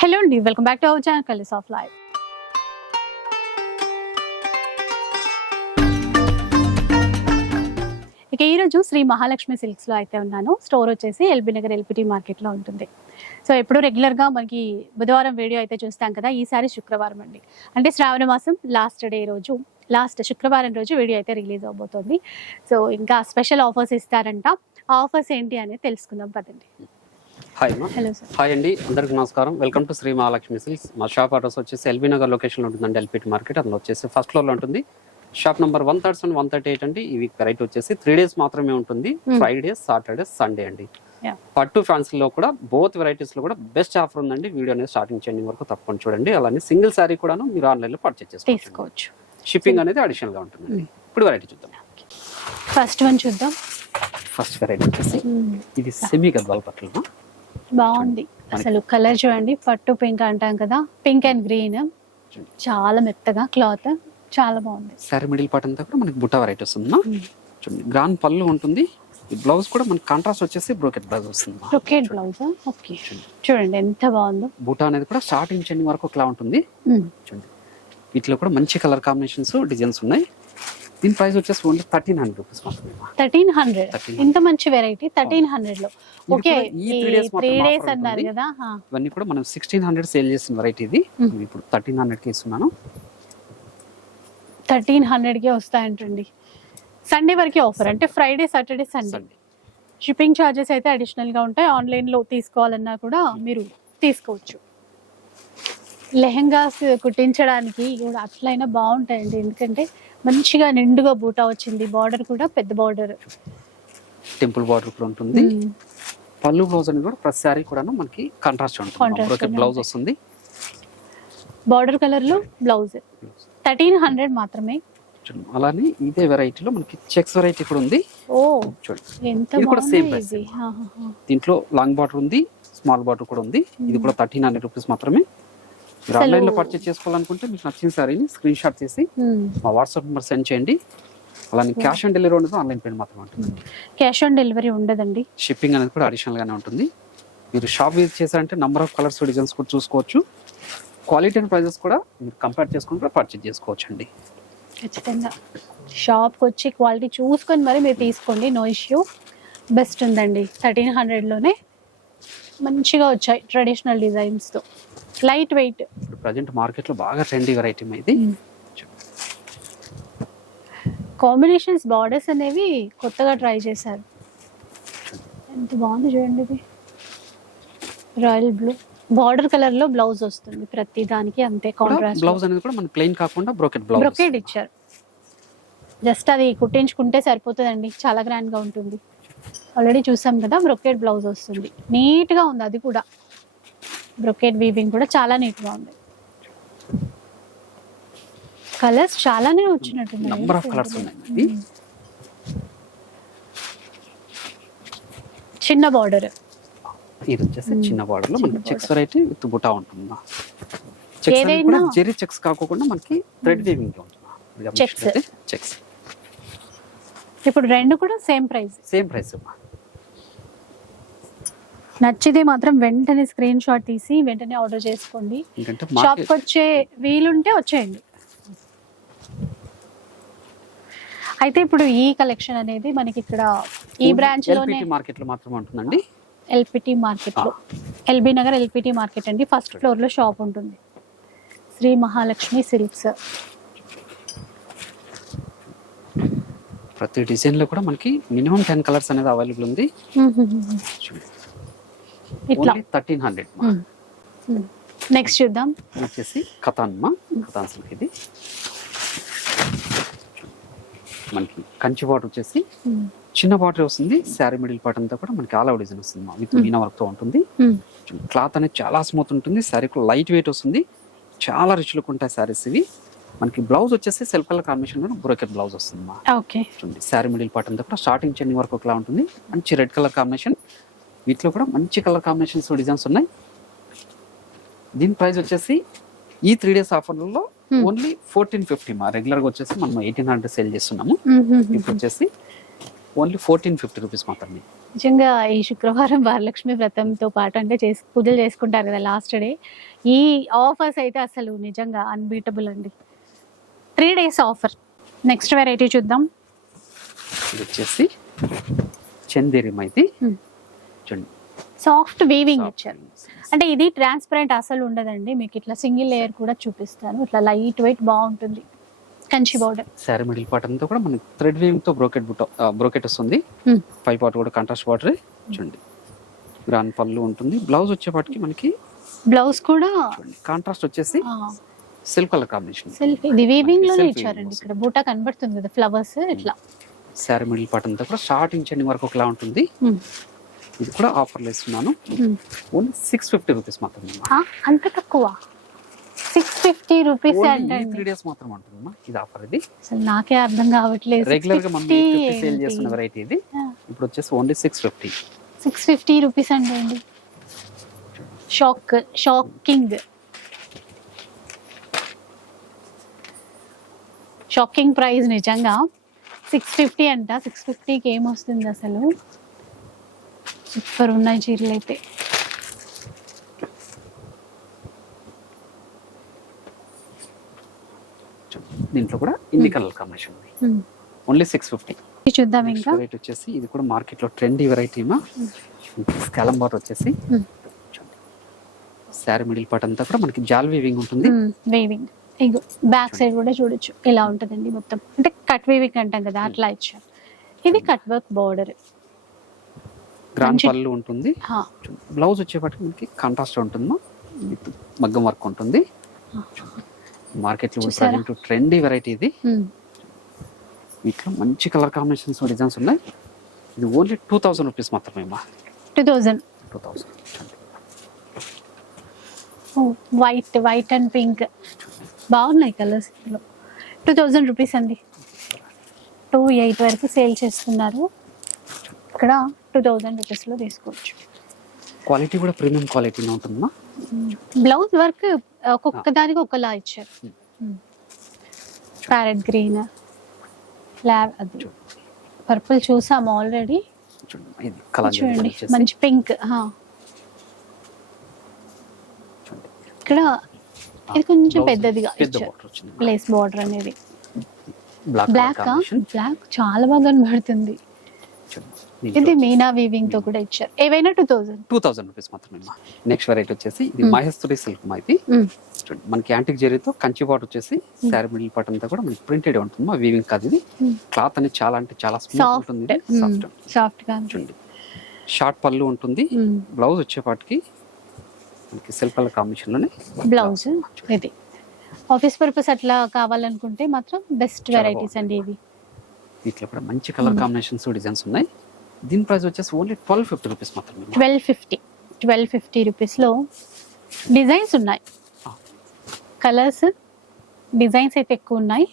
Hello అండి welcome back to our channel కలిస్ of life ఇక ఈరోజు శ్రీ మహాలక్ష్మి సిల్క్స్లో అయితే ఉన్నాను. స్టోర్ వచ్చేసి ఎల్బీ నగర్ ఎల్పిటి మార్కెట్లో ఉంటుంది. సో ఎప్పుడు రెగ్యులర్గా మనకి బుధవారం వీడియో అయితే చూస్తాం కదా ఈసారి శుక్రవారం అండి. అంటే శ్రావణ మాసం లాస్ట్ డే రోజు లాస్ట్ శుక్రవారం రోజు వీడియో అయితే రిలీజ్ అవబోతోంది. సో ఇంకా స్పెషల్ ఆఫర్స్ ఇస్తారంట. ఆ ఆఫర్స్ ఏంటి అనేది తెలుసుకుందాం పదండి. హాయ్. హాయ్ అండి. అందరికి నమస్కారం. Welcome to Sri Mahalakshmi silks మా షాప్ అడ్రస్ వచ్చేసి ఎల్బీ నగర్ లొకేషన్లో ఉంటుందండి ఎల్పిటి మార్కెట్ అందులో వచ్చేసి ఫస్ట్ ఫ్లోర్లో ఉంటుంది. Shop number one thirty seven one thirty eight అండి. ఈ వీక్ వెరైటీ వచ్చేసి త్రీ డేస్ మాత్రమే ఉంటుంది. Hmm. ఫ్రైడే సాటర్డే సండే అండి. పట్టు ఫ్యాన్సీలో కూడా బోత్ వెరైటీస్లో కూడా బెస్ట్ ఆఫర్ ఉందండి. వీడియో అనేది స్టార్టింగ్ చేయడం వరకు తప్పకుండా చూడండి. అలానే సింగిల్ శారీ కూడాను మీరు ఆన్లైన్లో పర్చేస్ చేసుకోవచ్చు. షిప్పింగ్ అనేది అడిషనల్గా ఉంటుందండి. ఇప్పుడు వెరైటీ చూద్దాం. ఫస్ట్ వన్ చూద్దాం. ఫస్ట్ వెరైటీ వచ్చేసి ఇది సెమీ గద్వాల పట్ల బాగుంది. అసలు కలర్ చూడండి పట్టు పింక్ అంటాం కదా పింక్ అండ్ గ్రీన్ చాలా మెత్తగా క్లాత్ చాలా బాగుంది. శారీ మిడిల్ పార్ట్ అంతా కూడా మనకి బుట్ట వెరైటీ వస్తుందా చూడండి గ్రాండ్ పళ్ళు ఉంటుంది. ఈ బ్లౌజ్ కూడా మనకి కాంట్రాస్ట్ వచ్చేసి బ్రోకెట్ బ్లౌజ్ వస్తుంది బ్రొకేట్ బ్లౌజ్ ఓకే చూడండి. ఎంత బాగుందో. బూటా అనేది కూడా స్టార్టింగ్ చెండి వరకు ఒకలా ఉంటుంది. చూడండి. వీటిలో కూడా మంచి కలర్ కాంబినేషన్స్ డిజైన్స్ ఉన్నాయి. దీని ప్రైస్ వచ్చేసి ఓన్లీ థర్టీన్ హండ్రెడ్ రూపీస్ మాత్రమే థర్టీన్ హండ్రెడ్. 1300. ఇంత మంచి వెరైటీ థర్టీన్ హండ్రెడ్లో ఓకే ఈ త్రీ డేస్ అన్నారు. కదా. ఇవన్నీ కూడా మనం సిక్స్టీన్ హండ్రెడ్ సేల్ చేసిన వెరైటీ ఇది. ఇప్పుడు థర్టీన్ హండ్రెడ్కి ఇస్తున్నాను. థర్టీన్ హండ్రెడ్కే వస్తాయంటండి. సండే వరకే ఆఫర్ అంటే Friday Saturday Sunday. Shipping charges అయితే అడిషనల్గా ఉంటాయి. ఆన్లైన్లో తీసుకోవాలన్నా కూడా మీరు తీసుకోవచ్చు. లెహెంగాస్ కుట్టించడానికి కూడా అట్లయినా బాగుంటాయండి. ఎందుకంటే మంచిగా నిండుగా బూటా వచ్చింది. బార్డర్ కూడా పెద్ద బార్డర్. టెంపుల్ బార్డర్ కూడా ఉంటుంది. పళ్ళు బ్లౌజ్ అనేది కూడా ప్రతి శారీ కూడా మనకి కాంట్రాస్ట్ ఉంటుంది. బ్లౌజ్. వస్తుంది. బార్డర్ కలర్లో బ్లౌజ్ థర్టీన్ హండ్రెడ్ మాత్రమే. అలానే ఇదే వెరైటీలో మనకి చెక్స్ వెరైటీ కూడా ఉంది. ఓ చూడండి. కూడా. ఇది ఆహాహా. దీంట్లో లాంగ్ బార్డర్ ఉంది స్మాల్ బార్డర్ కూడా ఉంది. ఇది కూడా థర్టీన్ హండ్రెడ్ రూపీస్ మాత్రమే. మీరు ఆన్లైన్లో పర్చేస్ చేసుకోవాలనుకుంటే మీకు నచ్చిన సారీని స్క్రీన్ షాట్ మ్మ్. మా వాట్సాప్ నెంబర్ సెండ్ చేయండి. అలానే క్యాష్ ఆన్ డెలివరీ ఉండదు ఆన్లైన్ పేమెంట్ మాత్రమే ఉంటుంది. క్యాష్ ఆన్ డెలివరీ ఉండదండి. షిప్పింగ్ అనేది కూడా అడిషనల్ గానే ఉంటుంది. మీరు షాప్ విజిట్ చేశారంటే నంబర్ ఆఫ్ కలర్స్ డిజైన్స్ కూడా చూసుకోవచ్చు. క్వాలిటీ అండ్ ప్రైజెస్ కూడా మీరు కంపేర్ చేసుకుని కూడా పర్చేస్ చేసుకోవచ్చు అండి ఖచ్చితంగా షాప్కి వచ్చి క్వాలిటీ చూసుకొని మరి మీరు తీసుకోండి నో ఇష్యూ బెస్ట్ ఉందండి. థర్టీన్ హండ్రెడ్లోనే మంచిగా వచ్చాయి ట్రెడిషనల్ డిజైన్స్తో లైట్ వెయిట్. ఇప్పుడు ప్రజెంట్ మార్కెట్లో బాగా ట్రెండీ వెరైటీ ఇది. కాంబినేషన్స్ బార్డర్స్ అనేవి కొత్తగా ట్రై చేశారు. ఎంత బాగుంది చూడండి ఇది. రాయల్ బ్లూ బార్డర్ కలర్లో బ్లౌజ్ వస్తుంది ప్రతి దానికి అంతే కాంట్రాస్ట్ బ్లౌజ్ అనేది కూడా మన ప్లెయిన్ కాకుండా బ్రోకెట్ బ్లౌజ్ బ్రొకేడ్ ఇచ్చారు. జస్ట్ అది కుట్టించుకుంటే సరిపోతుందండి. చాలా గ్రాండ్గా ఉంటుంది. ఆల్రెడీ చూసాం కదా బ్రొకేడ్ బ్లౌజ్ వస్తుంది. నీట్గా ఉంది అది కూడా. బ్రొకేడ్ వీవింగ్ కూడా చాలా నీట్గా ఉంది. కలర్స్ చాలానే వచ్చినట్టుంది నంబర్ ఆఫ్ కలర్స్ ఉన్నాయి. ఇది చిన్న బార్డర్ ఇది వచ్చేసి చిన్న బార్డర్లో మనకి చెక్స్ వెరైటీ విత్ బుటా ఉంటుంది? చెక్స్ కూడా జెరీ చెక్స్ కాకుండా మనకి థ్రెడ్ వీవింగ్ ఉంటుంది? Checks. చెక్స్ ఇప్పుడు రెండు కూడా సేమ్ ప్రైస్ సేమ్ ప్రైస్ నచ్చితే మాత్రం వెంటనే స్క్రీన్ షాట్ తీసి వెంటనే ఆర్డర్ చేసుకోండి. షాప్కి వచ్చే వీలుంటే వచ్చేయండి. అయితే ఇప్పుడు ఈ కలెక్షన్ అనేది మనకి ఇక్కడ ఈ బ్రాంచ్లోనే మార్కెట్లో మాత్రమే ఉంటుందండి? ఎల్పిటి మార్కెట్లో ఎల్బీ నగర్ ఎల్పిటి మార్కెట్ అండి. ఫస్ట్ ఫ్లోర్లో షాప్ ఉంటుంది. శ్రీ మహాలక్ష్మి సిల్క్స్. ప్రతి డిజైన్లో కూడా మనకి మినిమం టెన్ కలర్స్ అనేది అవైలబుల్ ఉంది. ఓన్లీ థర్టీన్ హండ్రెడ్ నెక్స్ట్ చూద్దాం. వచ్చేసి కథాన్ మా కథాన్ సిల్క్ ఇది. మనకి కంచి బాటర్ వచ్చేసి చిన్న బాటర్ వస్తుంది. శారీ మిడిల్ పార్ట్ అంతా కూడా మనకి ఆల్ అవుట్ డిజైన్ వస్తుంది మా విత్ మీనా వర్క్తో ఉంటుంది క్లాత్ అనేది చాలా స్మూత్ ఉంటుంది. శారీ కూడా లైట్ వెయిట్ వస్తుంది. చాలా రిచ్ లుక్ ఉంటాయి శారీస్ ఇవి. మనకి బ్లౌజ్ వచ్చేసి self colour combination brocade blouse వస్తుంది మా. ఓకే. శారీ మిడిల్ పార్ట్ అంతా కూడా స్టార్టింగ్ చెన్ని వరకు ఒకలా ఉంటుంది. మంచి రెడ్ కలర్ కాంబినేషన్. వీటిలో కూడా మంచి కలర్ కాంబినేషన్స్ డిజైన్స్ ఉన్నాయి. దీని ప్రైస్ వచ్చేసి ఈ త్రీ డేస్ ఆఫర్లలో Hmm. ఓన్లీ ఫోర్టీన్ ఫిఫ్టీ మా రెగ్యులర్గా వచ్చేసి మనం ఎయిటీన్ హండ్రెడ్ సేల్ చేస్తున్నాము. ఇప్పుడు వచ్చేసి ఓన్లీ ఫోర్టీన్ ఫిఫ్టీ రూపీస్ మాత్రమే. నిజంగా ఈ శుక్రవారం వరలక్ష్మి వ్రతంతో పాటు అంటే చేసి పూజలు చేసుకుంటారు కదా లాస్ట్ డే ఈ ఆఫర్స్ అయితే అసలు నిజంగా అన్బీటబుల్ అండి. Three days offer next variety చూద్దాం. ఇది వచ్చేసి చందేరి Hmm. చూడండి సాఫ్ట్ వీవింగ్ ఇచ్చారు. అంటే ఇది ట్రాన్స్పరెంట్ అసలు ఉండదండి. మీకు ఇట్లా సింగిల్ లేయర్ కూడా చూపిస్తాను. ఇట్లా లైట్ వెయిట్ బాగుంటుంది. Kanchi border sari middle part అంతా కూడా మనకి థ్రెడ్ వీవింగ్తో బ్రోకెట్ బుట్ట బ్రోకెట్ వస్తుంది. Hmm. పై పార్ట్ కూడా కాంట్రాస్ట్ బార్డర్ చూడండి గ్రాండ్ పళ్ళు ఉంటుంది. బ్లౌజ్ వచ్చేపాటికి మనకి బ్లౌజ్ కూడా కాంట్రాస్ట్ వచ్చేసి సిల్క్ కలర్ కాంబినేషన్ సెల్ఫ్ ఇది వీవింగ్లోనే ఇచ్చారండి ఇక్కడ. బూటా కనబడుతుంది కదా ఫ్లవర్స్ ఇట్లా. శారీ మిడిల్ పార్ట్ అంతా కూడా స్టార్టింగ్ చెండింగ్ వరకు ఒకలా ఉంటుంది. Hmm. ఇది కూడా ఆఫర్లో ఇస్తున్నాను. ఓన్లీ సిక్స్ ఫిఫ్టీ రూపీస్ మాత్రమే అంత తక్కువ? Six fifty rupees three days మాత్రం ఉంటుందమ్మా ఇది ఆఫర్ ఇది. నాకే అర్థం కావట్లేదు. రెగ్యులర్గా మనం సేల్ చేస్తున్న వెరైటీ ఇది. ఇప్పుడు వచ్చేసి only six fifty six fifty rupees అండి షాక్ షాకింగ్ షాకింగ్ ప్రైస్ నిజంగా. సిక్స్ ఫిఫ్టీ అంట సిక్స్ ఫిఫ్టీకి ఏమొస్తుంది అసలు? సూపర్ ఉన్నాయి చీరలు అయితే. దీంట్లో కూడా ఇన్ని కలర్ కాంబినేషన్ ఉంది. ఓన్లీ సిక్స్ ఫిఫ్టీ చూద్దాం ఇంకా. వెరైటీ వచ్చేసి ఇది కూడా మార్కెట్లో ట్రెండీ వెరైటీ మా స్కాలం బాట్ వచ్చేసి. శారీ మిడిల్ పార్ట్ అంతా కూడా మనకి జాల్ వీవింగ్ ఉంటుంది. వేవింగ్ ఇగో బ్యాక్ సైడ్ కూడా చూడొచ్చు. ఇలా ఉంటుందండి మొత్తం. అంటే కట్ వేవింగ్ అంటాం కదా అట్లా ఇచ్చారు. ఇది కట్ వర్క్ బార్డర్ గ్రాండ్ పళ్ళు ఉంటుంది. బ్లౌజ్ వచ్చేపాటికి మనకి కాంట్రాస్ట్ ఉంటుందమ్మా. విత్ మగ్గం వర్క్ ఉంటుంది. మార్కెట్లో చూసారా? ప్రజెంట్ ట్రెండీ వెరైటీ ఇది. వీటిలో మంచి కలర్ కాంబినేషన్స్ డిజైన్స్ ఉన్నాయి. ఇది ఓన్లీ టూ థౌసండ్ రూపీస్ మాత్రమే అమ్మా. Two thousand two thousand. White white and pink బాగున్నాయి కలర్స్ ఇందులో. టూ థౌజండ్ రూపీస్ అండి. టూ ఎయిట్ వరకు సేల్ చేస్తున్నారు. ఇక్కడ టూ థౌజండ్ రూపీస్లో తీసుకోవచ్చు. క్వాలిటీ కూడా ప్రీమియం క్వాలిటీనే ఉంటుందమ్మా బ్లౌజ్ వర్క్ ఒక్కొక్క దానికి ఒకలా ఇచ్చారు ప్యారెట్ గ్రీన్ ల్యాబ్ అది. పర్పుల్ చూసాము ఆల్రెడీ. చూడండి మంచి పింక్ ఇక్కడ ఇది కొంచెం పెద్దదిగా ప్లేస్ బార్డర్ అనేది. బ్లాక్ బ్లాక్ చాలా బాగా కనబడుతుంది. ఇది మీనా వీవింగ్తో కూడా ఇచ్చారు. ఏవైనా two thousand two thousand rupees మాత్రమే నెక్స్ట్ వెరైటీ వచ్చేసి ఇది Hmm. మహేశ్వరి సిల్క్ మా ఇది. చూడండి మనకి యాంటిక్ జరీతో కంచి బాట్ వచ్చేసి శారీ మిడిల్ పార్ట్ అంతా కూడా మనకి ప్రింటెడ్ ఉంటుంది మా వీవింగ్ కాదు ఇది. Hmm. క్లాత్ అనేది చాలా అంటే చాలా స్మూత్ సాఫ్ట్ ఉంటుంది సాఫ్ట్ సాఫ్ట్గా చూడండి. షార్ట్ పళ్ళు ఉంటుంది. బ్లౌజ్ వచ్చేపాటికి మనకి సిల్క్ కలర్ కాంబినేషన్లోనే బ్లౌజ్ ఇది. ఆఫీస్ పర్పస్ అట్లా కావాలనుకుంటే మాత్రం బెస్ట్ వెరైటీస్ అండి ఇవి. వీటిలో కూడా మంచి కలర్ Hmm. కాంబినేషన్స్ డిజైన్స్ ఉన్నాయి. దీని ప్రైస్ వచ్చేసి ఓన్లీ ట్వెల్వ్ ఫిఫ్టీ రూపీస్ మాత్రమే ట్వెల్వ్ ఫిఫ్టీ. ట్వెల్వ్ ఫిఫ్టీ రూపీస్లో డిజైన్స్ ఉన్నాయి. కలర్స్ డిజైన్స్ అయితే ఎక్కువ ఉన్నాయి.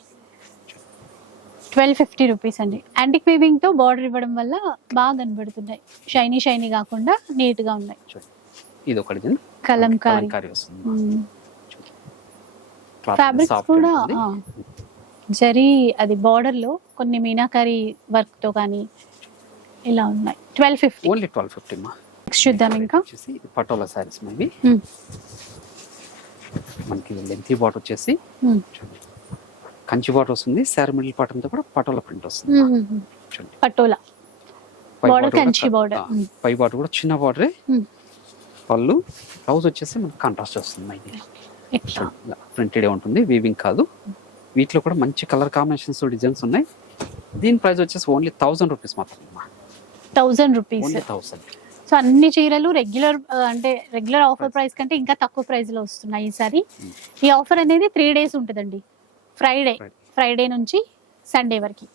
ట్వెల్వ్ ఫిఫ్టీ రూపీస్ అండి. యాంటిక్ వీవింగ్తో బార్డర్ ఇవ్వడం వల్ల బాగా కనబడుతున్నాయి. షైనీ షైనీ కాకుండా నీట్గా ఉన్నాయి. ఇది ఒక డిజైన్ కలంకారీ. ఫ్యాబ్రిక్స్ కూడా జరీ అది border లో కొన్ని మీనాకారి వర్క్తో కానీ ఇలా ఉన్నాయి. Twelve fifty only twelve fifty మా. నెక్స్ట్ చూద్దాం ఇంకా. వచ్చేసి పటోలా శారీస్ మేబీ Hmm. మనకి లెంతీ బాట్ వచ్చేసి Hmm. కంచి బాట్ వస్తుంది శారీ మిడిల్ పార్ట్ అంతా కూడా పటోలా ప్రింట్ వస్తుంది Hmm. చూడండి. పటోలా. బార్డర్ కూడా కంచి Hmm. పై బాట్ కూడా చిన్న బార్డరే. పళ్ళు. బ్లౌజ్ వచ్చేసి మనకి కాంట్రాస్ట్ వస్తుంది ఇది. ప్రింటెడ్ ఉంటుంది వీవింగ్ కాదు. వీటిలో కూడా మంచి కలర్ కాంబినేషన్స్ డిజైన్స్ ఉన్నాయి. దీని ప్రైస్ వచ్చేసి ఓన్లీ థౌసండ్ రూపీస్ మాత్రమే థౌజండ్ రూపీస్. థౌసండ్. సో అన్ని చీరలు రెగ్యులర్ అంటే రెగ్యులర్ ఆఫర్ ప్రైస్ కంటే ఇంకా తక్కువ ప్రైస్లో వస్తున్నాయి ఈసారి Hmm. ఈ ఆఫర్ అనేది త్రీ డేస్ ఉంటుందండి. ఫ్రైడే. ఫ్రైడే నుంచి సండే వరకు.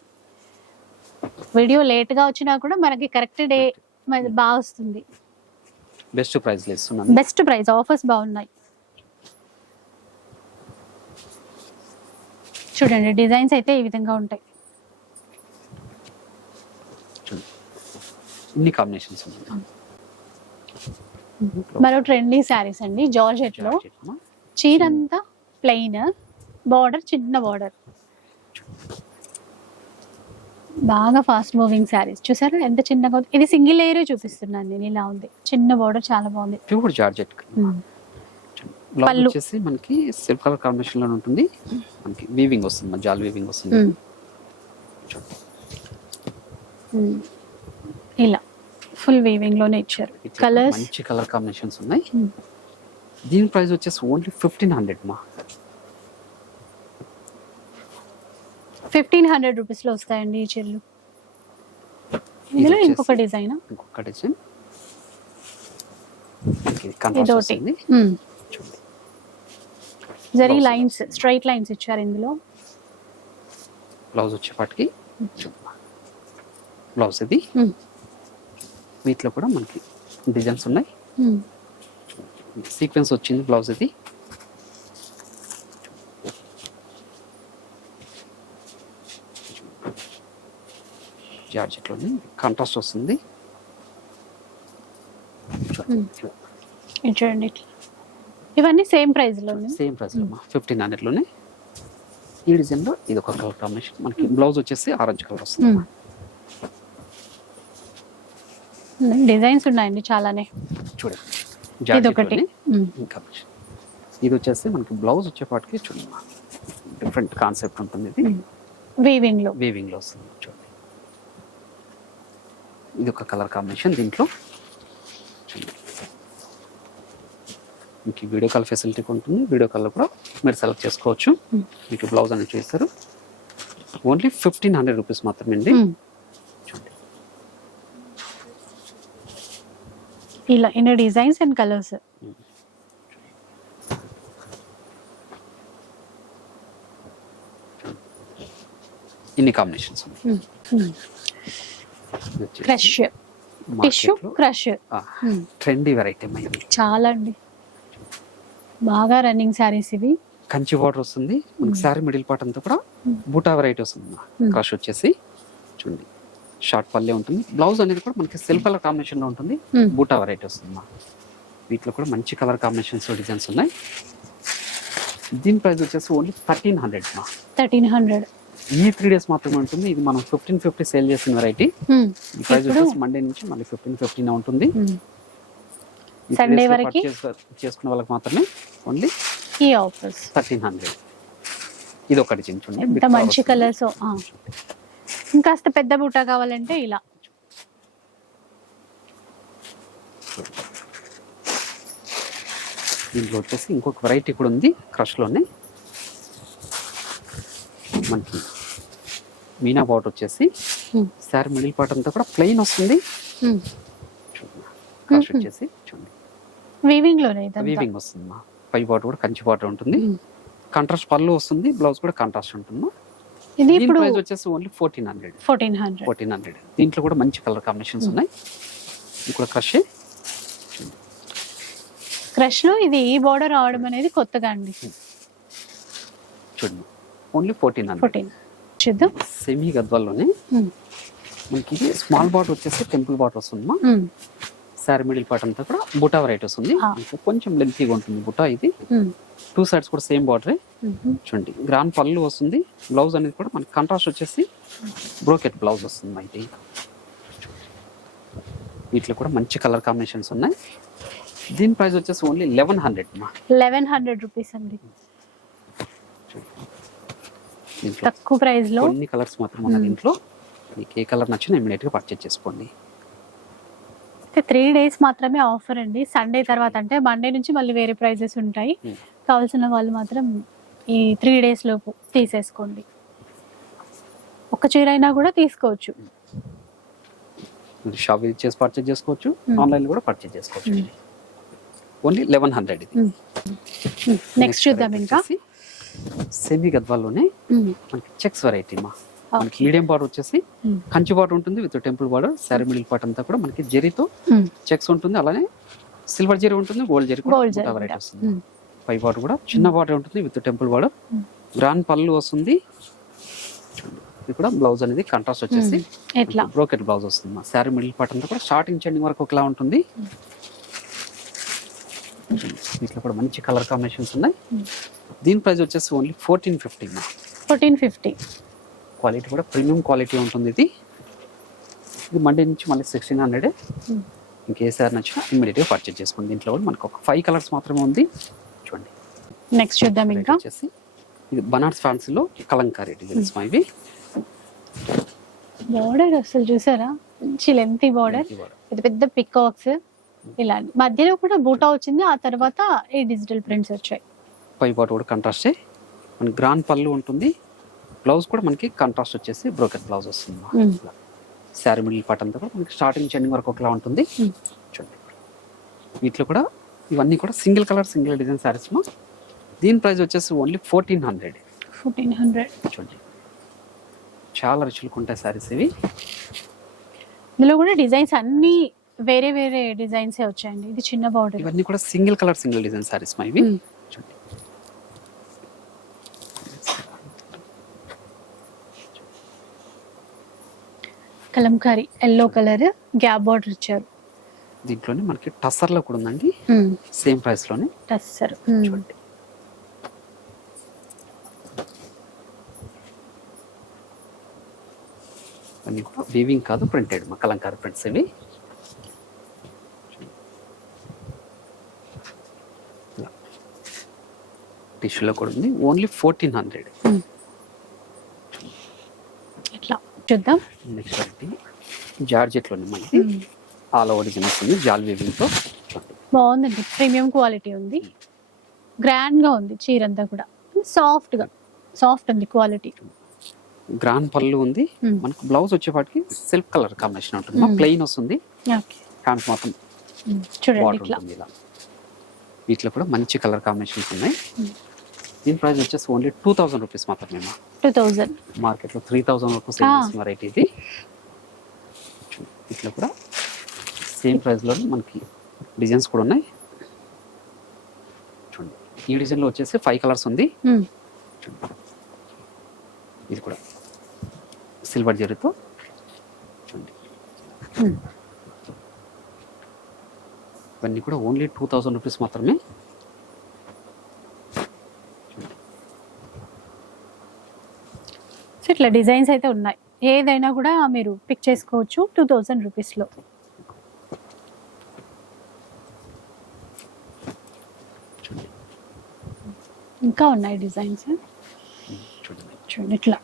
వీడియో లేట్గా వచ్చినా కూడా మనకి కరెక్ట్ డే బాగా వస్తుంది. Best price best price offers బాగున్నాయి. చూడండి డిజైన్స్ అయితే ఈ విధంగా ఉంటాయి. ఇన్ని కాంబినేషన్స్ ఉన్నాయి. మరో ట్రెండీ శారీస్ అండి జార్జెట్లో చీర అంతా ప్లెయిన్ బార్డర్ చిన్న బార్డర్ బాగా ఫాస్ట్ మూవింగ్ శారీస్ చూసారా? ఎంత చిన్నగా ఉంది. ఇది సింగిల్ లేయర్ చూపిస్తున్నాను నేను ఇలా ఉంది. చిన్న బోర్డర్ చాలా బాగుంది. ప్యూర్ జార్జెట్ పళ్ళు. వచ్చేసి మనకి సిల్క్ కలర్ కాంబినేషన్లో ఉంటుంది. మనకి వీవింగ్ వస్తుంది మన జాల్ వీవింగ్ వస్తుంది. ఇలా. ఫుల్ వీవింగ్లోనే ఇచ్చారు కలర్స్ మంచి కలర్ కాంబినేషన్స్ ఉన్నాయి. దీని ప్రైస్ వచ్చేసి ఓన్లీ ఫిఫ్టీన్ హండ్రెడ్ మా. ఫిఫ్టీన్ హండ్రెడ్ రూపీస్లో వస్తాయండి ఈ ఇది ఇందులో ఇంకొక డిజైన్? ఇంకొక డిజైన్. ఇది కాంట్రాస్ట్ ఇదొకటి. వస్తుంది. ఉమ్. చూడండి. జరీ లైన్స్ స్ట్రైట్ లైన్స్ ఇచ్చారు ఇందులో. బ్లౌజ్ వచ్చేపాటికి బ్లౌజ్ ఇది. వీటిలో కూడా మనకి డిజైన్స్ ఉన్నాయి. సీక్వెన్స్ వచ్చింది బ్లౌజ్ ఇది. జార్జెట్లోని కాంట్రాస్ట్ వస్తుంది. చూడండి ఇవన్నీ సేమ్ ప్రైస్లో సేమ్ ప్రైస్ ఫిఫ్టీన్ హండ్రెడ్లోనే ఈ డిజైన్లో ఇది ఒక కలర్ కాంబినేషన్. మనకి బ్లౌజ్ వచ్చేసి ఆరెంజ్ కలర్ వస్తుంది. డిజైన్స్ ఉన్నాయండి చాలానే. చూడండి. ఇది ఒకటి. ఇంకా ఇది వచ్చేసి మనకి బ్లౌజ్ వచ్చేపాటికి చూడండి డిఫరెంట్ కాన్సెప్ట్ ఉంటుంది ఇది. వీవింగ్లో. వీవింగ్లో వస్తుంది. చూడండి. ఇది ఒక కలర్ కాంబినేషన్ దీంట్లో. మీకు వీడియో కాల్ ఫెసిలిటీ ఉంటుంది. వీడియో కాల్ కూడా మీరు సెలెక్ట్ చేసుకోవచ్చు. మీకు బ్లౌజ్ అనేది చేస్తారు ఓన్లీ ఫిఫ్టీన్ హండ్రెడ్ రూపీస్ మాత్రమే అండి ఉమ్. చూడండి ఇలా ఇన్ని డిజైన్స్ అండ్ కలర్స్. ఇన్ని combinations crush tissue crush trendy variety చాలా అండి. బాగా రన్నింగ్ శారీస్ ఇవి. కంచి బార్డర్ వస్తుంది. మనకి శారీ మిడిల్ పార్ట్ అంతా కూడా బూటా వెరైటీ వస్తుంది. క్రష్ వచ్చేసి చూడండి. షార్ట్ పల్లె ఉంటుంది. బ్లౌజ్ అనేది కూడా మనకి సెల్ఫ్ కలర్ కాంబినేషన్లో ఉంటుంది. Hmm. బూటా వెరైటీ వస్తుంది మా వీటిలో కూడా మంచి కలర్ కాంబినేషన్స్ డిజైన్స్ ఉన్నాయి. దీని ప్రైస్ వచ్చేసి ఓన్లీ థర్టీన్ హండ్రెడ్ మా థర్టీన్ హండ్రెడ్. ఈ త్రీ డేస్ మాత్రమే ఉంటుంది. ఇది మనం ఫిఫ్టీన్ ఫిఫ్టీ సేల్ చేసిన వెరైటీ ఈ ప్రైస్ వచ్చేసి మండే నుంచి మళ్ళీ ఫిఫ్టీన్ ఫిఫ్టీన్ ఉంటుంది. Days లో వరకి? చేసుకున్న వాళ్ళకి మాత్రమే ఓన్లీ ఈ ఆఫర్స్ థర్టీన్ హండ్రెడ్ ఇది ఒకటి చూడండి మంచి. కలర్స్ ఇంకాస్త పెద్ద బుట్ట కావాలంటే ఇలా. దీంట్లో వచ్చేసి ఇంకొక వెరైటీ కూడా ఉంది క్రష్లోనే మనకి మీనా బాట్ వచ్చేసి. శారీ మిడిల్ పార్ట్ అంతా కూడా ప్లెయిన్ వస్తుంది. క్రష్. వచ్చేసి చూడండి. వీవింగ్లోనే వీవింగ్ వస్తుంది పై బాట్ కూడా కంచి బాట్ ఉంటుంది. కాంట్రాస్ట్ పళ్ళు వస్తుంది బ్లౌజ్ కూడా కాంట్రాస్ట్ ఉంటుంది ఇది దీని ఇప్పుడు ప్రైస్ వచ్చేసి only fourteen hundred fourteen hundred fourteen hundred దీంట్లో కూడా మంచి కలర్ కాంబినేషన్స్. ఉన్నాయి. ఇది కూడా క్రష్. క్రష్లో ఇది ఈ బోర్డర్ రావడం అనేది కొత్తగా అండి. చూడండి. Only fourteen hundred fourteen. చూద్దాం. సెమీ గద్వాల్లోనే. మనకి స్మాల్ బాట్ వచ్చేసి టెంపుల్ బాట్ వస్తుందమ్మా. శారీ మిడిల్ పార్ట్ అంతా కూడా బుటా వెరైటీ వస్తుంది Ah. ఇంకా కొంచెం లెంతీగా ఉంటుంది బుటా ఇది. టూ సైడ్స్ కూడా సేమ్ బార్డరే. చూడండి గ్రాండ్ పళ్ళు వస్తుంది. బ్లౌజ్ అనేది కూడా మనకి కాంట్రాస్ట్ వచ్చేసి బ్రోకెట్ బ్లౌజ్ వస్తుంది ఇది వీటిలో కూడా మంచి కలర్ కాంబినేషన్స్ ఉన్నాయి. దీని ప్రైస్ వచ్చేసి ఓన్లీ లెవెన్ హండ్రెడ్ మా. లెవెన్ హండ్రెడ్ రూపీస్ అండి. తక్కువ ప్రైస్లో? కొన్ని కలర్స్ మాత్రం ఉన్న Hmm. దీంట్లో మీకు ఏ కలర్ నచ్చినా ఇమీడియట్గా పర్చేజ్ చేసుకోండి. త్రీ డేస్ మాత్రమే ఆఫర్ అండి. సండే తర్వాత అంటే మండే నుంచి మళ్ళీ వేరే ప్రైజెస్ ఉంటాయి. Hmm. కావాల్సిన వాళ్ళు మాత్రం ఈ త్రీ డేస్ లోపు తీసేసుకోండి. ఒక చీర అయినా కూడా తీసుకోవచ్చు. షాప్ చేసి పర్చేజ్ చేసుకోవచ్చు. Hmm. ఆన్లైన్ కూడా పర్చేజ్ చేసుకోవచ్చు. Hmm. ఓన్లీ లెవెన్ హండ్రెడ్ ఇది. నెక్స్ట్ చూద్దాం ఇంకా. సెమీ గద్వాల్లోనే Hmm. మనకి చెక్స్ వెరైటీ మా. మనకి. మీడియం బార్డర్ వచ్చేసి. కంచి బార్డర్ ఉంటుంది with temple border sari middle part అంతా కూడా మనకి జరీతో. చెక్స్ ఉంటుంది అలానే సిల్వర్ జరీ ఉంటుంది గోల్డ్ జరీ జరీ వెరైటీ కూడా. వస్తుంది. పై బార్డర్ కూడా చిన్న బార్డర్ ఉంటుంది విత్ టెంపుల్ బార్డర్. గ్రాండ్ పళ్ళు వస్తుంది. ఇది కూడా బ్లౌజ్ అనేది కాంట్రాస్ట్ వచ్చేసి ఎట్లా బ్రోకెట్ బ్లౌజ్ వస్తుంది మా శారీ మిడిల్ పార్ట్ అంతా కూడా స్టార్టింగ్ ఎండింగ్ వరకు ఒకలా ఉంటుంది వీటిలో కూడా మంచి కలర్ కాంబినేషన్స్ ఉన్నాయి. దీని ప్రైస్ వచ్చేసి only fourteen fifty fourteen fifty quality కూడా ప్రీమియం క్వాలిటీ ఉంటుంది ఇది. ఇది మండే నుంచి మళ్ళీ సిక్స్టీన్ హండ్రెడ్ Hmm. ఇంకే సార్ నచ్చినా ఇమీడియట్గా పర్చేజ్ చేసుకోండి. దీంట్లో కూడా మనకు ఒక ఫైవ్ కలర్స్ మాత్రమే ఉంది. చూడండి. నెక్స్ట్ చూద్దాం ఇంకా. వచ్చేసి ఇది బనార్స్ ఫ్యాన్సీలో కలంకారీ డిజైన్స్ మా ఇవి. బార్డర్ అసలు చూసారా? మంచి లెంతీ బార్డర్ పెద్ద పెద్ద పికాక్స్ ఇలా మధ్యలో కూడా బూటా వచ్చింది. ఆ తర్వాత ఈ డిజిటల్ ప్రింట్స్ వచ్చాయి. పై పాటు కూడా కాంట్రాస్టే మన గ్రాండ్ పళ్ళు ఉంటుంది. బ్లౌజ్ కూడా మనకి కాంట్రాస్ట్ వచ్చేసి బ్రోకెట్ బ్లౌజ్ వస్తుంది. శారీ మిడిల్ పార్ట్ అంతా కూడా మనకి స్టార్టింగ్ ఎండింగ్ వరకు ఒకలా ఉంటుంది. చూడండి. వీటిలో కూడా ఇవన్నీ కూడా single colour single design saris మా. దీని ప్రైస్ వచ్చేసి only fourteen hundred fourteen hundred చూడండి. చాలా రుచులకు ఉంటాయి శారీస్ ఇవి. ఇందులో కూడా డిజైన్స్ అన్ని వేరే వేరే డిజైన్స్ వచ్చాయండి? ఇది చిన్న బార్డర్ ఇవన్నీ కూడా single colour single design saris మా ఇవి. చూడండి. Kalamkari yellow colour gap border ఇచ్చారు. దీంట్లోనే మనకి టస్సర్లో కూడా ఉందండి. సేమ్ ప్రైస్లోనే. టస్సర్. చూడండి. అన్ని కూడా వీవింగ్ కాదు ప్రింటెడ్ మా కలంకారీ ప్రింట్స్ ఇవి. టిష్యూలో కూడా ఉంది. ఓన్లీ ఫోర్టీన్ హండ్రెడ్ చూద్దాం. నెక్స్ట్ వెరైటీ జార్జెట్లోనే మనకి. ఆల్ ఓవర్ డిజైన్ వస్తుంది జాల్ వీవింగ్తో బాగుందండి ప్రీమియం క్వాలిటీ ఉంది. గ్రాండ్గా ఉంది చీర అంతా కూడా. సాఫ్ట్గా సాఫ్ట్ ఉంది క్వాలిటీ. గ్రాండ్ పళ్ళు ఉంది. మనకు బ్లౌజ్ వచ్చేపాటికి సెల్ఫ్ కలర్ కాంబినేషన్ ఉంటుంది. ప్లెయిన్ వస్తుంది. ఓకే. హ్యాండ్స్ మాత్రం చూడండి ఇట్లా. వీటిలో కూడా మంచి కలర్ కాంబినేషన్స్ ఉన్నాయి. దీని ప్రైస్ వచ్చేసి ఓన్లీ టూ థౌసండ్ రూపీస్ మాత్రమే టూ థౌజండ్ మార్కెట్లో త్రీ థౌసండ్ వరకు సేల్. చేసిన వెరైటీ ఇది. ఇట్లా కూడా సేమ్ ప్రైస్లో మనకి డిజైన్స్ కూడా ఉన్నాయి. చూడండి. ఈ డిజైన్లో వచ్చేసి ఫైవ్ కలర్స్ ఉంది. ఇది కూడా సిల్వర్ జరీతో. చూడండి. ఇవన్నీ కూడా ఓన్లీ టూ థౌసండ్ రూపీస్ మాత్రమే. సో ఇట్లా డిజైన్స్ అయితే ఉన్నాయి. ఏదైనా కూడా మీరు పిక్ చేసుకోవచ్చు టూ థౌజండ్ రూపీస్లో ఇంకా ఉన్నాయి డిజైన్స్? చూడండి ఇట్లా.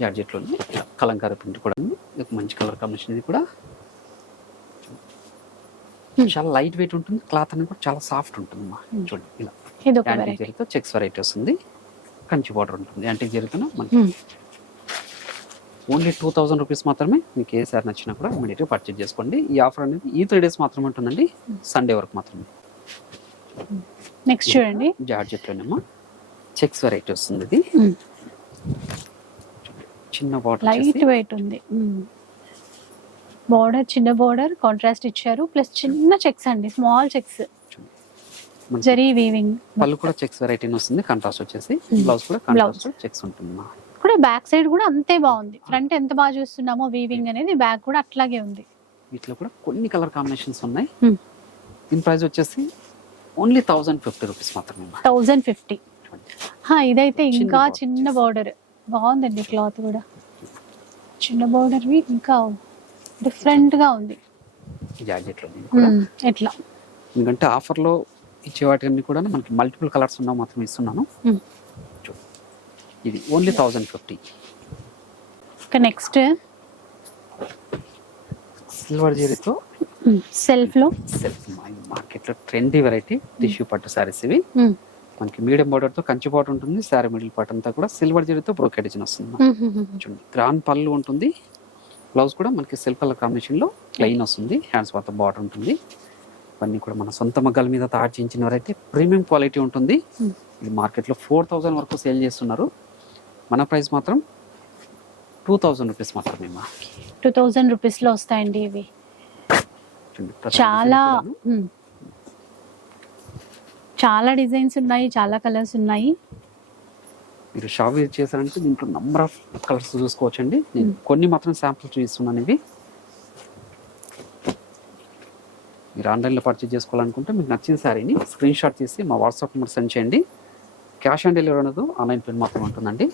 జార్జెట్లోనే ఇలా కలంకారీ ప్రింట్ కూడా ఉంది. మంచి కలర్ కాంబినేషన్ ఇది కూడా. చాలా లైట్ వెయిట్ ఉంటుంది. క్లాత్ అనేది కూడా చాలా సాఫ్ట్ ఉంటుంది అమ్మా. చూడండి ఇలా. చెక్స్ వెరైటీ వస్తుంది కంచి బార్డర్ ఉంటుంది. యాంటీ జరీతో మనకి. ఓన్లీ టూ థౌసండ్ రూపీస్ మాత్రమే మీకు ఏ సార్ నచ్చినా కూడా ఇమీడియట్గా పర్చేజ్ చేసుకోండి. ఈ ఆఫర్ అనేది ఈ త్రీ డేస్ మాత్రమే ఉంటుందండి. సండే వరకు మాత్రమే. నెక్స్ట్ చూడండి. జార్జెట్లోనేమో చెక్స్ వెరైటీ వస్తుంది ఇది. చిన్న బార్డర్ లైట్ వెయిట్ ఉంది. బార్డర్ చిన్న బార్డర్ కాంట్రాస్ట్ ఇచ్చారు. ప్లస్ చిన్న చెక్స్ అండి. Small checks. జరీ వీవింగ్ పళ్ళు కూడా చెక్స్ వెరైటీ వస్తుంది కాంట్రాస్ట్ వచ్చేసి. బ్లౌజ్ కూడా కాంట్రాస్ట్ చెక్స్ ఉంటుంది మా కూడా బ్యాక్ సైడ్ కూడా అంతే బాగుంది. ఫ్రంట్ ఎంత బాగా చూస్తున్నామో వీవింగ్ అనేది బ్యాక్ కూడా అట్లాగే ఉంది. వీటిలో కూడా కొన్ని కలర్ కాంబినేషన్స్ ఉన్నాయి. దీని ప్రైస్ వచ్చేసి ఓన్లీ థౌజండ్ ఫిఫ్టీ రూపీస్ మాత్రమే మా. థౌజండ్ ఫిఫ్టీ ఇదైతే ఇంకా చిన్న బార్డర్ బాగుందండి క్లాత్ కూడా. చిన్న బార్డర్వి ఇంకా డిఫరెంట్గా ఉంది. మ్మ్. ఎట్లా? ఎందుకంటే ఆఫర్లో ఇచ్చే వాటిని కూడా మనకి మల్టిపుల్ కలర్స్ ఉన్నా మాత్రం ఇస్తున్నాను. ఇది ఓన్లీ థౌజండ్ ఫిఫ్టీ ఇంకా నెక్స్ట్ సిల్వర్ జీరీతో సెల్ఫ్లో సెల్ఫ్ మార్కెట్లో ట్రెండీ వెరైటీ టిష్యూ పట్టు సారీస్ ఇవి. మనకి మీడియం తో కంచి బార్డర్ ఉంటుంది శారీ మిడిల్ పార్ట్ అంతా కూడా సిల్వర్ జీరీతో బ్రోకెట్ వస్తుంది. చూడండి గ్రాండ్ పళ్ళు ఉంటుంది. బ్లౌజ్ కూడా మనకి సెల్ఫ్ కలర్ కాంబినేషన్లో ప్లెయిన్ వస్తుంది. హ్యాండ్స్ మొత్తం బార్డర్ ఉంటుంది. ఇవన్నీ కూడా మన సొంత మగ్గాల మీద తయారు చేయించిన వారైతే ప్రీమియం క్వాలిటీ ఉంటుంది. ఇది మార్కెట్లో ఫోర్ థౌజండ్ వరకు సేల్ చేస్తున్నారు. మన ప్రైస్ మాత్రం టూ థౌజండ్ రూపీస్ మాత్రమే మా. టూ థౌజండ్ రూపీస్లో వస్తాయండి ఇవి. చాలా. చాలా డిజైన్స్ ఉన్నాయి చాలా కలర్స్ ఉన్నాయి. మీరు షాప్ విజిట్ చేశారంటే దీంట్లో నంబర్ ఆఫ్ కలర్స్ చూసుకోవచ్చండి. నేను. కొన్ని మాత్రం శాంపుల్ చూపిస్తున్నాను ఇవి. మీరు ఆన్లైన్లో పర్చేజ్ చేసుకోవాలనుకుంటే మీకు నచ్చిన శారీని స్క్రీన్ షాట్ తీసి మా వాట్సాప్ నెంబర్ సెండ్ చేయండి. క్యాష్ ఆన్ డెలివరీ అనేది ఆన్లైన్ పేమెంట్ మాత్రం ఉంటుందండి.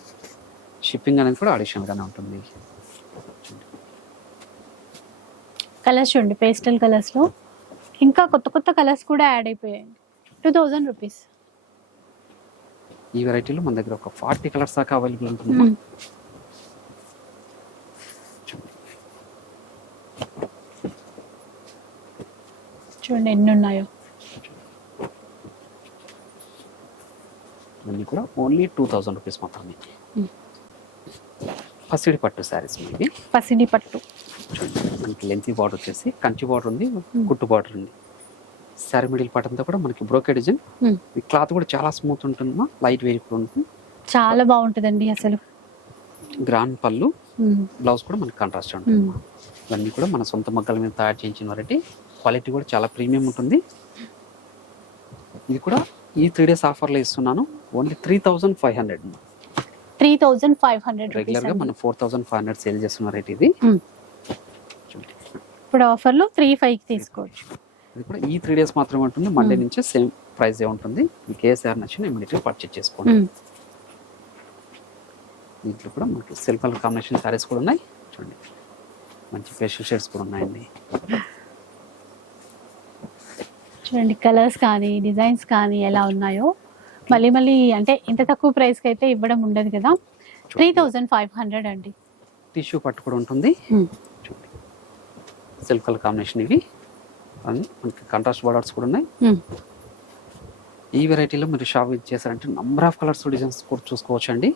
షిప్పింగ్ అనేది కూడా అడిషనల్ గానే ఉంటుంది. కలర్స్ చూడండి పేస్టల్ కలర్స్లో. ఇంకా కొత్త కొత్త కలర్స్ కూడా యాడ్ అయిపోయాయండి. టూ థౌజండ్ రూపీస్ ఈ వెరైటీలో మన దగ్గర ఒక ఫార్టీ కలర్స్ దాకా అవైలబుల్ ఉంటుంది. చూడండి ఎన్ని ఉన్నాయో ఇవన్నీ కూడా ఓన్లీ టూ థౌజండ్ రూపీస్ మాత్రమే. పసిడి పట్టు శారీస్ మనకి పసిడి పట్టు. మనకి లెంతీ బార్డర్ వచ్చేసి కంచి బార్డర్ ఉంది కుట్టు బార్డర్ ఉంది. శారీ మిడిల్ పార్ట్ అంతా కూడా మనకి బ్రోకెడ్ డిజైన్. ఈ క్లాత్ కూడా చాలా స్మూత్ ఉంటుందమ్మా లైట్ వెయిట్ కూడా ఉంటుంది. చాలా బాగుంటుందండి అసలు. గ్రాండ్ పళ్ళు బ్లౌజ్ కూడా మనకి కాంట్రాస్ట్ ఉంటుంది. ఇవన్నీ కూడా మన సొంత మగ్గల మీద తయారు చేయించిన వెరైటీ క్వాలిటీ కూడా చాలా ప్రీమియం ఉంటుంది. ఇది కూడా ఈ త్రీ డేస్ ఆఫర్లో ఇస్తున్నాను. Only three thousand five hundred three thousand five hundred rupees రెగ్యులర్గా మనం four thousand five hundred sale చేస్తున్న రేట్ ఇది. ఇప్పుడు ఆఫర్లో త్రీ ఫైవ్కి తీసుకోవచ్చు. ఇది కూడా ఈ త్రీ డేస్ మాత్రమే ఉంటుంది. మండే. నుంచి సేమ్ ప్రైస్ ఏ ఉంటుంది. మీకు ఏ సార్ నచ్చిన ఇమీడియట్గా పర్చేజ్ చేసుకోండి. దీంట్లో కూడా మనకి సెల్ఫ్ కలర్ కాంబినేషన్ సారీస్ కూడా ఉన్నాయి. చూడండి. మంచి ఫేషియల్ షేడ్స్ కూడా ఉన్నాయండి. చూడండి కలర్స్ కానీ డిజైన్స్ కానీ ఎలా ఉన్నాయో. మళ్ళీ మళ్ళీ అంటే ఇంత తక్కువ ప్రైస్కి అయితే ఇవ్వడం ఉండదు కదా. త్రీ థౌజండ్ ఫైవ్ హండ్రెడ్ అండి. టిష్యూ పట్టు కూడా ఉంటుంది. చూడండి. సెల్ఫ్ కలర్ కాంబినేషన్ ఇవి. మనకి కాంట్రాస్ట్ బార్డర్స్ కూడా ఉన్నాయి. ఈ వెరైటీలో మీరు షాప్ విజిట్ చేశారంటే నంబర్ ఆఫ్ కలర్స్ డిజైన్స్ కూడా చూసుకోవచ్చు అండి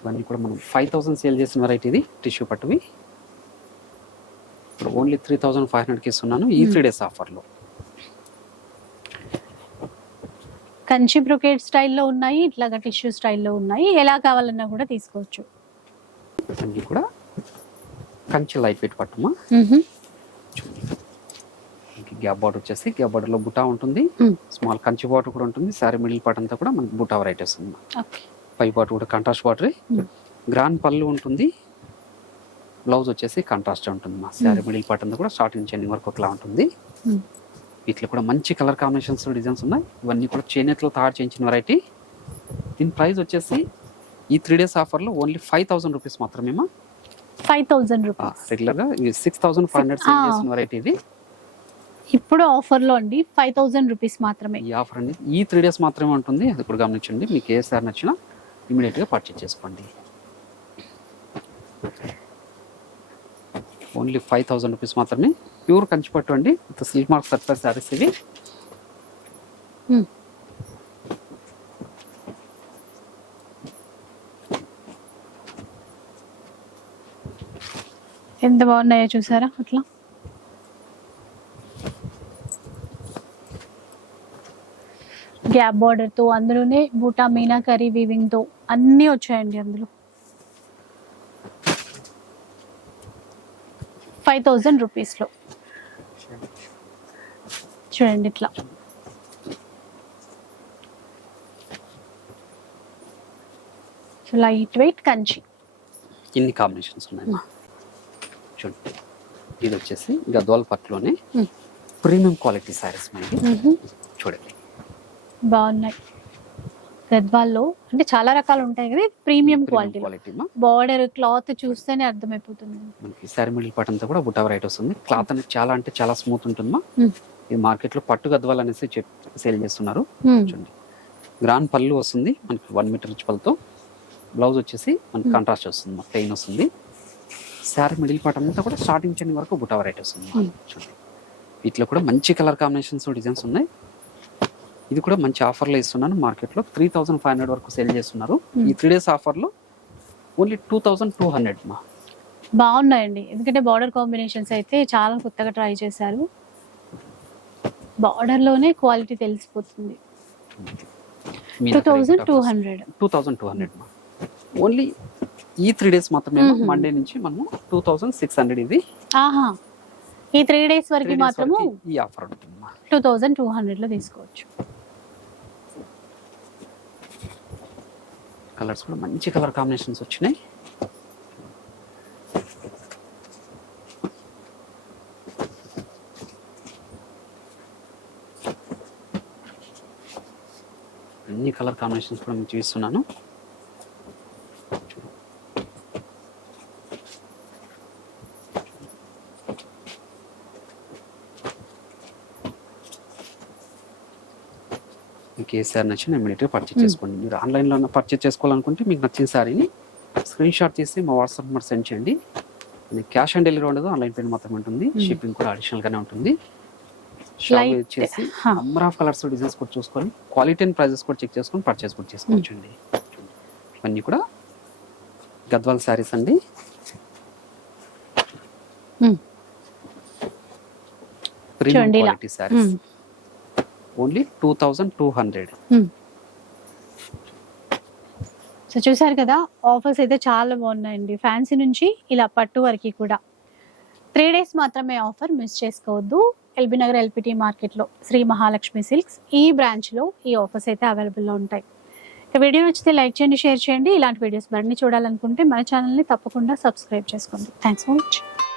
ఇవన్నీ కూడా మనం ఫైవ్ థౌసండ్ సేల్ చేసిన వెరైటీ ఇది టిష్యూ పట్టువి. ఇప్పుడు ఓన్లీ త్రీ థౌసండ్ ఫైవ్ హండ్రెడ్కి ఇస్తున్నాను ఈ త్రీ డేస్ ఆఫర్లో కంచి బ్రొకేట్ స్టైల్లో ఉన్నాయి ఇట్లాగా టిష్యూ స్టైల్లో ఉన్నాయి. ఎలా కావాలన్నా కూడా తీసుకోవచ్చు. కూడా కంచి లైట్ వెయిట్ పట్టుమా గ్యాప్ బార్డర్ వచ్చేసి గ్యాప్ బార్డర్లో బుటా ఉంటుంది. స్మాల్ కంచి బార్డర్ కూడా ఉంటుంది. సారీ మిడిల్ పార్ట్ అంతా కూడా మనకి బుటా వెరైటీ వస్తుంది పై పార్ట్ కూడా కాంట్రాస్ట్ బార్డర్ గ్రాండ్ పళ్ళు ఉంటుంది. బ్లౌజ్ వచ్చేసి కాంట్రాస్ట్ ఉంటుంది మా శారీ మిడిల్ పార్ట్ అంతా కూడా స్టార్టింగ్ నుంచి ఎండింగ్ వరకు ఒకలా ఉంటుంది. వీటిలో కూడా మంచి కలర్ కాంబినేషన్స్ డిజైన్స్ ఉన్నాయి. ఇవన్నీ కూడా చేనేట్లో తయారు చేయించిన వెరైటీ దీని ప్రైస్ వచ్చేసి ఈ త్రీ డేస్ ఆఫర్లో ఓన్లీ ఫైవ్ థౌసండ్ రూపీస్ మాత్రమేమా? ఫైవ్ థౌజండ్ రూపీస్ రెగ్యులర్గా six thousand five hundred sale. చేసిన వెరైటీ ఇది. ఇప్పుడు ఆఫర్లో అండి ఫైవ్ థౌజండ్ రూపీస్ మాత్రమే. ఈ ఆఫర్ అనేది ఈ త్రీ డేస్ మాత్రమే ఉంటుంది. అది కూడా గమనించండి. మీకు ఏ సార్ నచ్చినా ఇమీడియట్గా పర్చేజ్ చేసుకోండి. ఓన్లీ ఫైవ్ థౌసండ్ రూపీస్ మాత్రమే. ప్యూర్ కంచిపట్టు అండి. With silk mark surprise saris ఇవి. ఉమ్, ఎంత బాగున్నాయో చూసారా అట్లా? గ్యాప్ బార్డర్తో అందులోనే బూటా మీనాకరీ వీవింగ్తో అన్నీ వచ్చాయండి అందులో. ఫైవ్ థౌజండ్ రూపీస్లో. చూడండి ఇట్లా. Light weight Kanchi. ఇన్ని కాంబినేషన్స్ ఉన్నాయి చూడండి. ఇది వచ్చేసి గద్వాల్ పట్టులోనే ఉమ్, ప్రీమియం క్వాలిటీ సారీస్ మనకి. చూడండి. బాగున్నాయి. గద్వాల్లో అంటే చాలా రకాలు ఉంటాయి కదా ప్రీమియం క్వాలిటీ బార్డర్ క్లాత్ చూస్తేనే అర్థమైపోతుంది. మనకి శారీ మిడిల్ పార్ట్ అంతా కూడా బుటా వెరైటీ వస్తుంది. క్లాత్ అనేది చాలా అంటే చాలా స్మూత్ ఉంటుందమ్మా ఇది మార్కెట్లో పట్టు గద్వాలు అనేసి సేల్ చేస్తున్నారు. ఉమ్, చూడండి. గ్రాండ్ పళ్ళు వస్తుంది మనకి వన్ మీటర్ పళ్ళతో. బ్లౌజ్ వచ్చేసి మనకి కాంట్రాస్ట్ వస్తుంది ప్లెయిన్ వస్తుంది. శారీ మిడిల్ పార్ట్ అంతా కూడా స్టార్టింగ్ చెంది వరకు బుటా వెరైటీ వస్తుంది Hmm. చూడండి. వీటిలో కూడా మంచి కలర్ కాంబినేషన్స్ డిజైన్స్ ఉన్నాయి. ఇది కూడా మంచి ఆఫర్లో ఇస్తున్నాను. మార్కెట్లో త్రీ థౌసండ్ ఫైవ్ హండ్రెడ్ వరకు సేల్ చేస్తున్నారు. ఈ త్రీ డేస్ ఆఫర్లో only two thousand two hundred మా. బాగున్నాయండి. ఎందుకంటే బార్డర్ కాంబినేషన్స్ అయితే చాలా కొత్తగా ట్రై చేశారు. బార్డర్లోనే క్వాలిటీ తెలిసిపోతుంది. Two thousand two hundred. Two thousand two hundred only ఈ త్రీ డేస్ మాత్రమే. మండే నుంచి మనము టూ థౌసండ్ సిక్స్ హండ్రెడ్ ఇది. ఆహా. ఈ త్రీ డేస్ వరకు మాత్రము ఈ ఆఫర్ ఉంటుంది టూ థౌజండ్ టూ హండ్రెడ్లో తీసుకోవచ్చు. కలర్స్ కూడా మంచి కలర్ కాంబినేషన్స్ వచ్చినాయి. అన్ని కలర్ కాంబినేషన్స్ కూడా మీకు చూపిస్తున్నాను. శారీ నచ్చినా ఇమీడియట్గా పర్చేస్. చేసుకోండి మీరు ఆన్లైన్లో పర్చేస్ చేసుకోవాలనుకుంటే మీకు నచ్చిన శారీని స్క్రీన్ షాట్ తీసి మా వాట్సాప్ నెంబర్ సెండ్ చేయండి క్యాష్ ఆన్ డెలివరీ ఉండదు ఆన్లైన్ పేమెంట్ మాత్రమే ఉంటుంది. షిప్పింగ్ కూడా అడిషనల్ గానే ఉంటుంది షాప్ వచ్చేసి. నంబర్ ఆఫ్ కలర్స్ డిజైన్స్ కూడా చూసుకొని క్వాలిటీ అండ్ ప్రైజెస్ కూడా చెక్ చేసుకొని పర్చేస్ కూడా చేసుకోవచ్చు అండి ఇవన్నీ కూడా గద్వాల్ శారీస్ అండి. Premium. Quality saris. Only two thousand two hundred. So చూసారు కదా ఆఫర్స్ అయితే చాలా బాగున్నాయండి. ఫ్యాన్సీ నుంచి ఇలా పట్టు వరకు కూడా. త్రీ డేస్ మాత్రమే ఆఫర్ మిస్ చేసుకోవద్దు. ఎల్బీ నగర్ ఎల్పిటి మార్కెట్లో శ్రీ మహాలక్ష్మి సిల్క్స్ ఈ బ్రాంచ్లో ఈ ఆఫర్స్ అయితే అవైలబుల్లో ఉంటాయి. వీడియో నచ్చితే లైక్ చేయండి షేర్ చేయండి. ఇలాంటి వీడియోస్ మరిన్ని చూడాలనుకుంటే మన ఛానల్ని తప్పకుండా సబ్స్క్రైబ్ చేసుకోండి. Thanks for watching